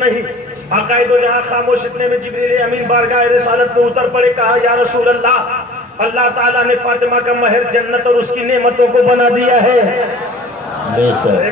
نہیں عقائد و جہاں خاموش اتنے میں جبریل امین بارگاہ رسالت میں اتر پڑے، کہا یا رسول اللہ، اللہ تعالیٰ نے فاطمہ کا مہر جنت اور اس کی نعمتوں کو بنا دیا ہے۔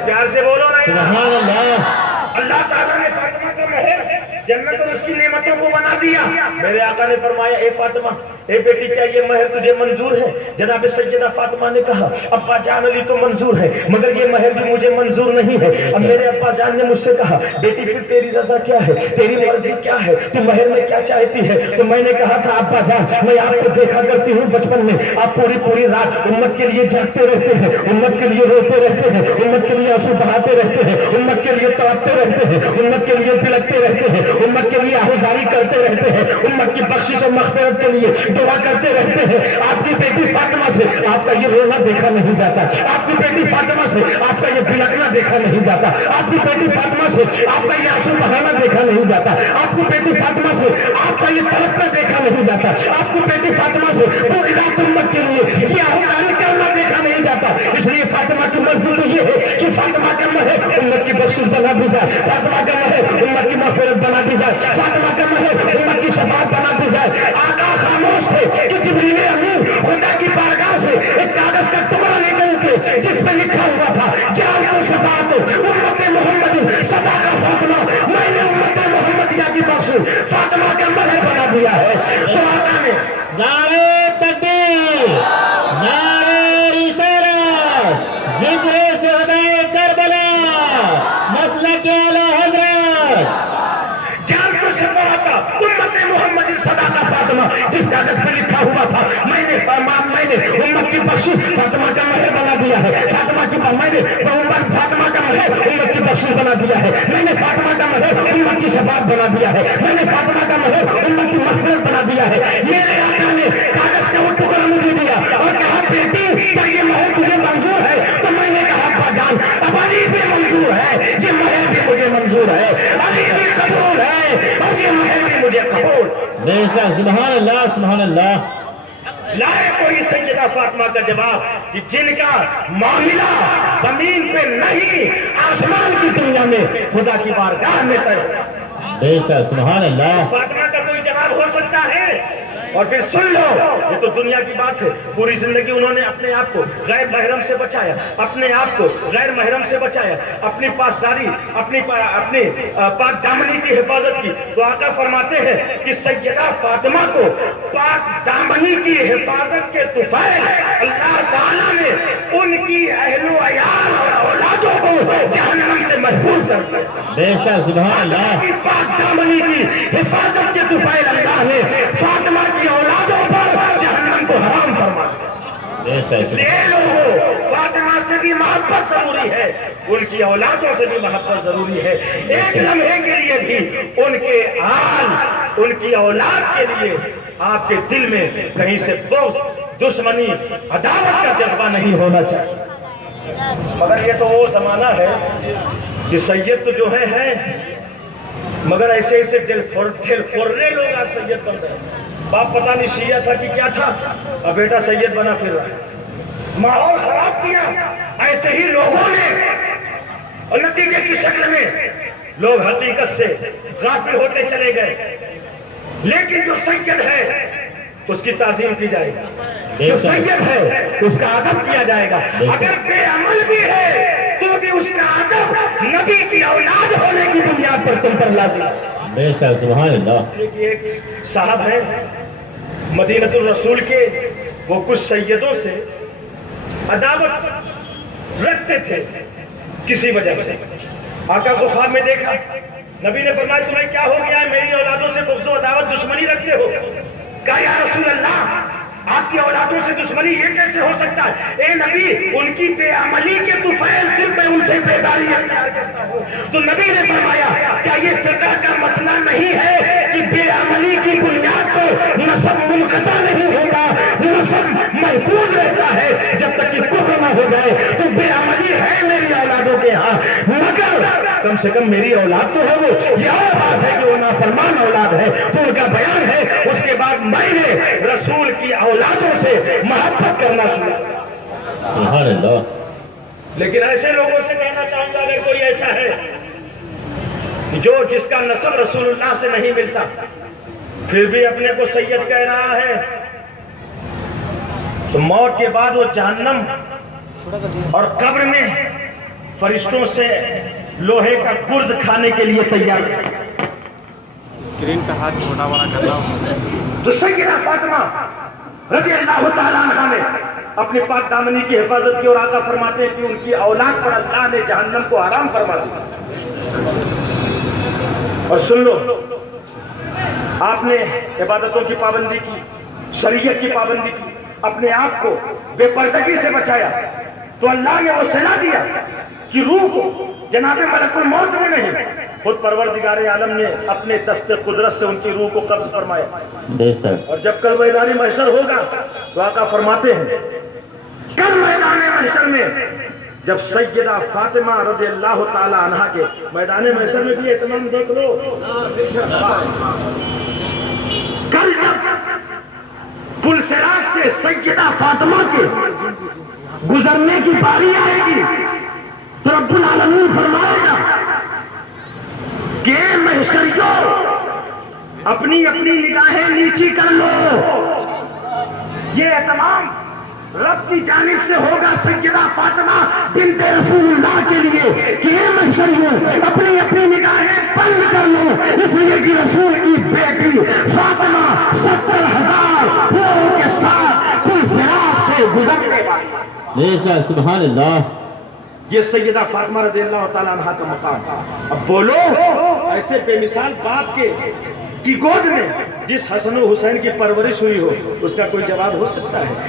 پیار سے بولو نا، سبحان اللہ۔ اللہ تعالیٰ نے فاطمہ کا مہر جنت اور اس کی نعمتوں کو بنا دیا۔ میرے آقا نے فرمایا، اے فاطمہ، اے بیٹی، کیا یہ مہر تجھے منظور ہے؟ جناب سیدہ فاطمہ نے کہا، ابا جان علی تو منظور ہے، مگر یہ مہر بھی مجھے منظور نہیں ہے۔ اب میرے ابا جان نے مجھ سے کہا، بیٹی پھر تیری رضا کیا ہے، تیری مرضی کیا ہے، تو مہر میں کیا چاہتی ہے؟ تو میں نے کہا تھا، ابا جان، میں آپ کو دیکھا کرتی ہوں بچپن میں، آپ پوری رات امت کے لیے جاگتے رہتے ہیں، امت کے لیے روتے رہتے ہیں، امت کے لیے آنسو بہاتے رہتے ہیں، امت کے لیے تڑپتے رہتے ہیں، امت کے لیے بلکتے رہتے ہیں، امت کے لیے آہوزاری کرتے رہتے ہیں، امت کی بخشش و مغفرت کے لیے دعا کرتے رہتے ہیں۔ آپ کی بیٹی فاطمہ سے آپ کا یہ رونا دیکھا نہیں جاتا، آپ کی بیٹی فاطمہ سے آپ کا یہ بلکنا دیکھا نہیں جاتا، آپ کی بیٹی فاطمہ سے آپ کا یہ آنسو بہانا دیکھا نہیں جاتا، آپ کی بیٹی فاطمہ سے آپ کا یہ تڑپنا دیکھا نہیں جاتا، آپ کی بیٹی فاطمہ سے پوری رات امت کے لیے یہ آہوزاری کرنا دیکھا نہیں جاتا۔ اس لیے فاطمہ کی مرضی تو یہ ہے کہ فاطمہ کا مہر امت کی بخشش بنا دی جائے، فاطمہ کا مہر امت کی مغفرت بنا دی جائے، فاطمہ کا مہر امت کی شفاعت بنا دی جائے۔ آقا خاموش تھے کہ جبریل امین خدا کی بارگاہ سے ایک کاغذ کا ٹکڑا لے کر اترے، جس پہ لکھا ہوا تھا، جان کو شفاعت امت محمد صداقہ فاطمہ، میں نے امت محمدیہ کی بخشش فاطمہ کا مہر بنا دیا ہے۔ تو آقا نے نعرہ تکبیر، نعرہ رسالت، ذکر شہدائے کربلا، مسلک اعلی حضرت، جان کو شفاعت امت محمد صداقہ فاطمہ، جس کاغذ پہ لکھا ہوا تھا، میں نے امت کی بخشش فاطمہ کا مہر بنا دیا ہے، فاطمہ کی فاطمہ کا مہر امت کی بخشش بنا دیا ہے، میں نے فاطمہ کا مہر امت کی شفاعت بنا دیا ہے، میں نے فاطمہ کا مہر امت کی مغفرت بنا دیا ہے۔ میرے آقا نے کاغذ کا وہ ٹکڑا مجھے دیا اور کہا، بیٹی کیا یہ مہر تجھے منظور ہے؟ تو میں نے کہا، ابا جان، اب علی بھی منظور ہے، یہ مہر بھی مجھے منظور ہے، علی بھی قبول ہے اور یہ مہر بھی مجھے قبول۔ بے شک، سبحان اللہ، سبحان اللہ۔ لائے کوئی سیدہ فاطمہ کا جواب کہ جن کا معاملہ زمین پہ نہیں آسمان کی دنیا میں خدا کی بارگاہ میں طے۔ بے شک، سبحان اللہ۔ فاطمہ کا کوئی جواب ہو سکتا ہے؟ اور پھر سن لو، یہ تو دنیا کی بات ہے، پوری زندگی انہوں نے اپنے آپ کو غیر محرم سے بچایا، اپنے آپ کو غیر محرم سے بچایا، اپنی پاسداری، اپنی پاک دامنی کی حفاظت کی۔ تو آقا فرماتے ہیں کہ سیدہ فاطمہ کو پاک دامنی کی حفاظت کے طفیل اللہ تعالیٰ نے ان کی اہل و عیال اور اولادوں کو جہنم سے محفوظ کر دیا۔ بے شک، سبحان اللہ۔ پاک دامنی کی حفاظت کے طفیل اللہ نے فاطمہ کی اولادوں پر جہنم کو حرام فرما دیا۔ اس لیے لوگوں، فاطمہ سے بھی محبت ضروری ہے، ان کی اولادوں سے بھی محبت ضروری ہے۔ ایک لمحے کے لیے بھی ان کے آل، ان کی اولاد کے لیے آپ کے دل میں کہیں سے بغض، دشمنی، عداوت کا جذبہ نہیں ہونا چاہیے۔ مگر یہ تو وہ زمانہ ہے کہ سید تو جو ہے مگر ایسے دل پھرنے لوگ آج سید بن رہے ہیں۔ باپ پتہ نہیں شیعہ تھا کہ کیا تھا، اب بیٹا سید بنا پھر رہا ہے۔ ماحول خراب کیا ایسے ہی لوگوں نے، اور نتیجے کی شکل میں لوگ حقیقت سے غافل ہوتے چلے گئے۔ لیکن جو سید ہے اس کی تعظیم کی جائے گی، جو سید ہے اس کا ادب کیا جائے گا، اگر بے عمل بھی ہے تو بھی اس کا ادب نبی کی اولاد ہونے کی بنیاد پر تم پر لازم ہے۔ بے شک، سبحان اللہ۔ ایک صاحب ہیں مدینۃ الرسول کے، وہ کچھ سیدوں سے عداوت رکھتے تھے کسی وجہ سے۔ آقا کو خواب میں دیکھا، نبی نے فرمایا، تمہیں کیا ہو گیا ہے، میری اولادوں سے بغض و عداوت دشمنی رکھتے ہو؟ کہا، یا رسول اللہ، آپ کی اولادوں سے دشمنی یہ کیسے ہو سکتا ہے؟ اے نبی، ان کی بے عملی کے طفیل صرف میں ان سے بیداری اختیار کرتا ہوں۔ تو نبی نے فرمایا، کیا یہ فقہ کا مسئلہ نہیں ہے کہ بے عملی کی بنیاد پر نسب منقطع نہیں ہوگا، نسب محفوظ رہتا ہے جب تک کہ کفر نہ ہو جائے؟ تو بے عملی ہے میری اولادوں کے ہاں، مگر کم سے کم میری اولاد تو ہے وہ۔ یہ اور بات ہے کہ وہ نافرمان اولاد ہے تو ان کا بیان ہے۔ اس کے بعد میں نے رسول کی اولادوں سے محبت کرنا شروع کیا۔ سبحان اللہ۔ لیکن ایسے لوگوں سے کہنا چاہوں گا، اگر کوئی ایسا ہے جو جس کا نسل رسول اللہ سے نہیں ملتا پھر بھی اپنے کو سید کہہ رہا ہے، تو موت کے بعد وہ جہنم اور قبر میں فرشتوں سے لوہے کا گرز کھانے کے لیے تیار ہے۔ اسکرین کا ہاتھ چھوٹا بڑا کرنا۔ تو سیدہ فاطمہ رضی اللہ تعالیٰ عنہ نے اپنے پاک دامنی کی حفاظت کی، اور آقا فرماتے ہیں کہ ان کی اولاد پر اللہ نے جہنم کو حرام فرما دیا۔ اور سن لو، آپ نے عبادتوں کی پابندی کی، شریعت کی پابندی کی، اپنے آپ کو بے پردگی سے بچایا، تو اللہ نے وہ صلاح دیا کہ روح کو جناب ملک الموت میں نہیں، خود پروردگار عالم نے اپنے دست قدرت سے ان کی روح کو قبض فرمایا۔ اور جب کل میدان محشر ہوگا تو آقا فرماتے ہیں کل میدان محشر میں جب سیدہ فاطمہ رضی اللہ تعالی عنہ کے میدان محشر میں بھی اہتمام دیکھ لو، کل پل صراط سے سیدہ فاطمہ کے گزرنے کی باری آئے گی تو رب العالمین فرمائے گا کہ محشریوں اپنی اپنی نگاہیں نیچی کر لو۔ یہ اہتمام رب کی جانب سے ہوگا سیدہ فاطمہ بنت رسول اللہ کے لیے کہ اے محشریوں اپنی اپنی نگاہیں بند کر لو، اس لیے کہ رسول کی بیٹی فاطمہ 70,000 لوگوں کے ساتھ پل صراط سے گزرنے والی۔ سبحان اللہ۔ یہ سیدہ فاطمہ رضی اللہ تعالیٰ عنہ کا مقام۔ اب بولو، ایسے بے مثال باپ کی گود میں جس حسن و حسین کی پرورش ہوئی ہو، اس کا کوئی جواب ہو سکتا ہے؟